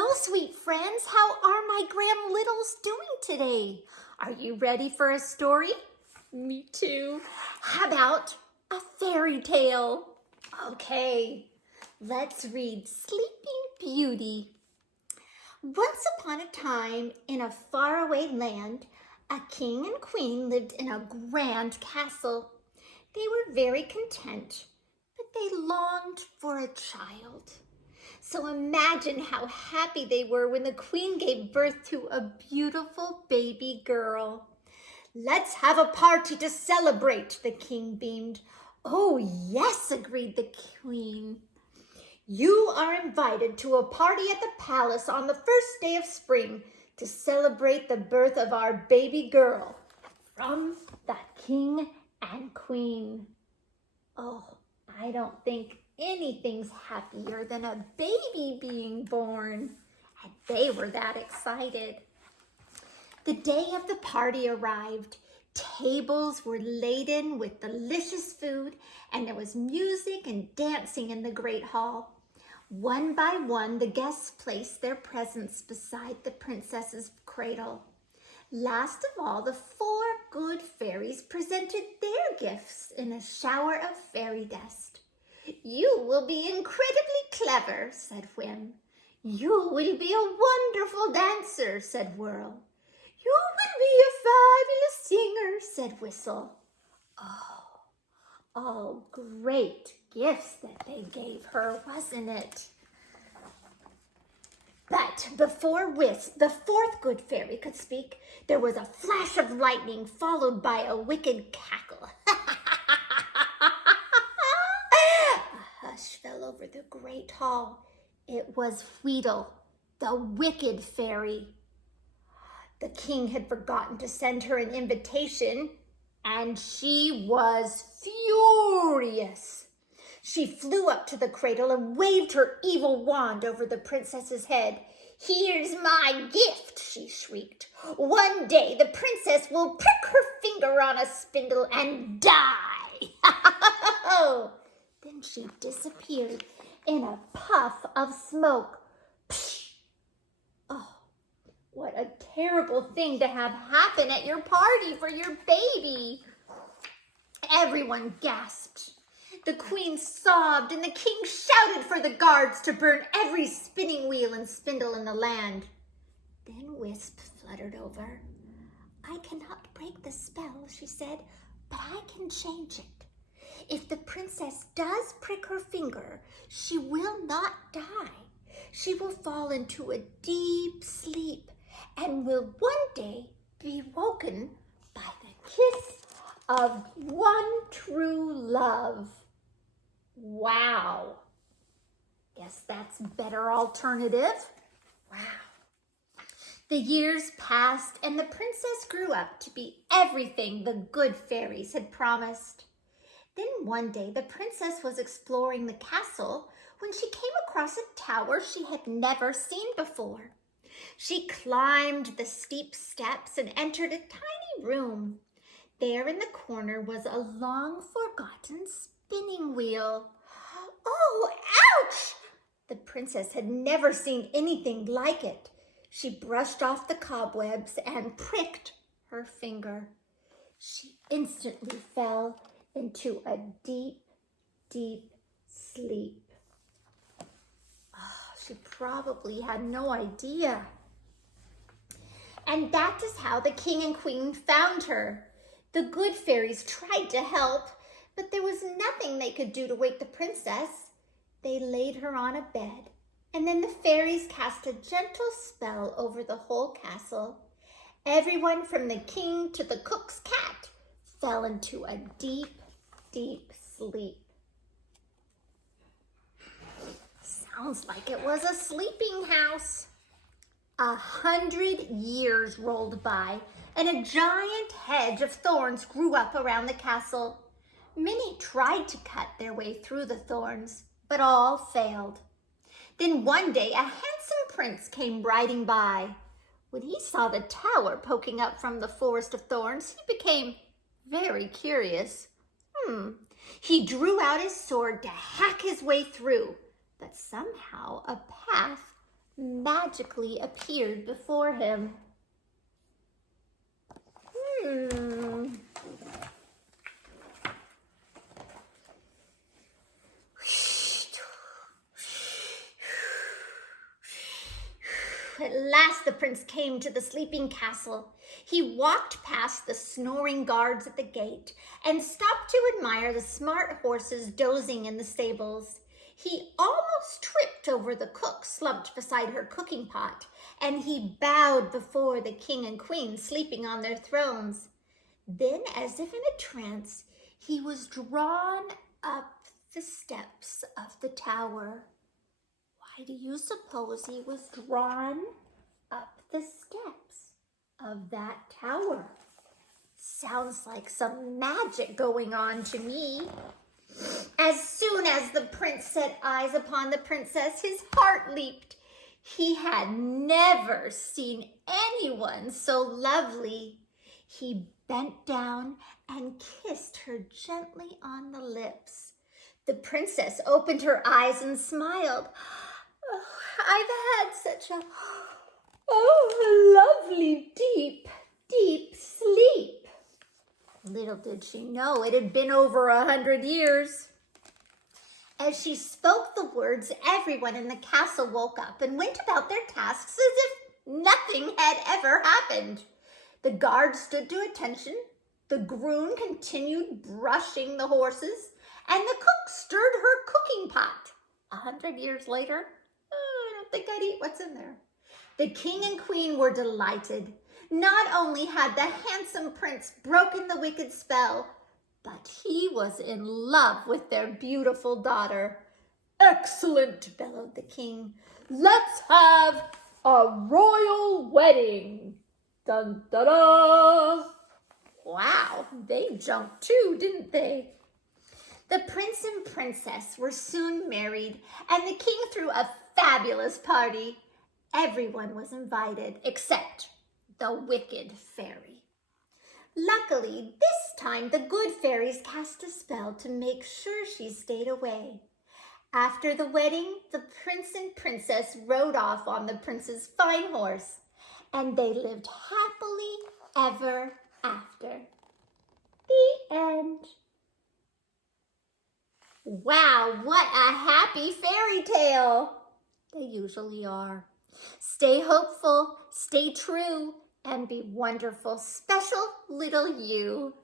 Hello, sweet friends. How are my Graham Littles doing today? Are you ready for a story? Me too. How about a fairy tale? Okay, let's read Sleeping Beauty. Once upon a time, in a faraway land, a king and queen lived in a grand castle. They were very content, but they longed for a child. So imagine how happy they were when the queen gave birth to a beautiful baby girl. "Let's have a party to celebrate," the king beamed. "Oh, yes," agreed the queen. "You are invited to a party at the palace on the first day of spring to celebrate the birth of our baby girl." From the king and queen. Oh, I don't think anything's happier than a baby being born. And they were that excited. The day of the party arrived. Tables were laden with delicious food, and there was music and dancing in the great hall. One by one, the guests placed their presents beside the princess's cradle. Last of all, the 4 good fairies presented their gifts in a shower of fairy dust. "You will be incredibly clever," said Whim. "You will be a wonderful dancer," said Whirl. "You will be a fabulous singer," said Whistle. Oh, all great gifts that they gave her, wasn't it? But before Wisp, the 4th good fairy, could speak, there was a flash of lightning followed by a wicked cackle. A hush fell over the great hall. It was Wheedle, the wicked fairy. The king had forgotten to send her an invitation, and she was furious. She flew up to the cradle and waved her evil wand over the princess's head. "Here's my gift," she shrieked. "One day the princess will prick her finger on a spindle and die." Then she disappeared in a puff of smoke. Psh! Oh, what a terrible thing to have happen at your party for your baby. Everyone gasped. The queen sobbed, and the king shouted for the guards to burn every spinning wheel and spindle in the land. Then Wisp fluttered over. "I cannot break the spell," she said, "but I can change it. If the princess does prick her finger, she will not die. She will fall into a deep sleep and will one day be woken by the kiss of one true love." Wow. Guess that's a better alternative. Wow. The years passed, and the princess grew up to be everything the good fairies had promised. Then one day, the princess was exploring the castle when she came across a tower she had never seen before. She climbed the steep steps and entered a tiny room. There in the corner was a long-forgotten spinning wheel. "Oh, ouch!" The princess had never seen anything like it. She brushed off the cobwebs and pricked her finger. She instantly fell into a deep, deep sleep. Oh, she probably had no idea. And that is how the king and queen found her. The good fairies tried to help, but there was nothing they could do to wake the princess. They laid her on a bed, and then the fairies cast a gentle spell over the whole castle. Everyone from the king to the cook's cat fell into a deep, deep sleep. Sounds like it was a sleeping house. 100 years rolled by, and a giant hedge of thorns grew up around the castle. Many tried to cut their way through the thorns, but all failed. Then one day, a handsome prince came riding by. When he saw the tower poking up from the forest of thorns, he became very curious. He drew out his sword to hack his way through, but somehow a path magically appeared before him. At last the prince came to the sleeping castle. He walked past the snoring guards at the gate and stopped to admire the smart horses dozing in the stables. He almost tripped over the cook slumped beside her cooking pot, and he bowed before the king and queen sleeping on their thrones. Then, as if in a trance, he was drawn up the steps of the tower. Why do you suppose he was drawn up the steps of that tower? Sounds like some magic going on to me. As soon as the prince set eyes upon the princess, his heart leaped. He had never seen anyone so lovely. He bent down and kissed her gently on the lips. The princess opened her eyes and smiled. Oh, I've had such a lovely, deep sleep. Little did she know it had been over 100 years. As she spoke the words, everyone in the castle woke up and went about their tasks as if nothing had ever happened. The guards stood to attention, the groom continued brushing the horses, and the cook stirred her cooking pot. 100 years later, I don't think I'd eat what's in there. The king and queen were delighted. Not only had the handsome prince broken the wicked spell, but he was in love with their beautiful daughter. Excellent, bellowed the king. Let's have a royal wedding. Dun, da, da. Wow, they jumped too, didn't they? The prince and princess were soon married, and the king threw a fabulous party. Everyone was invited, except the wicked fairy. Luckily, this time the good fairies cast a spell to make sure she stayed away. After the wedding, the prince and princess rode off on the prince's fine horse, and they lived happily ever after. The end. Wow, what a happy fairy tale! They usually are. Stay hopeful, stay true, and be wonderful, special little you.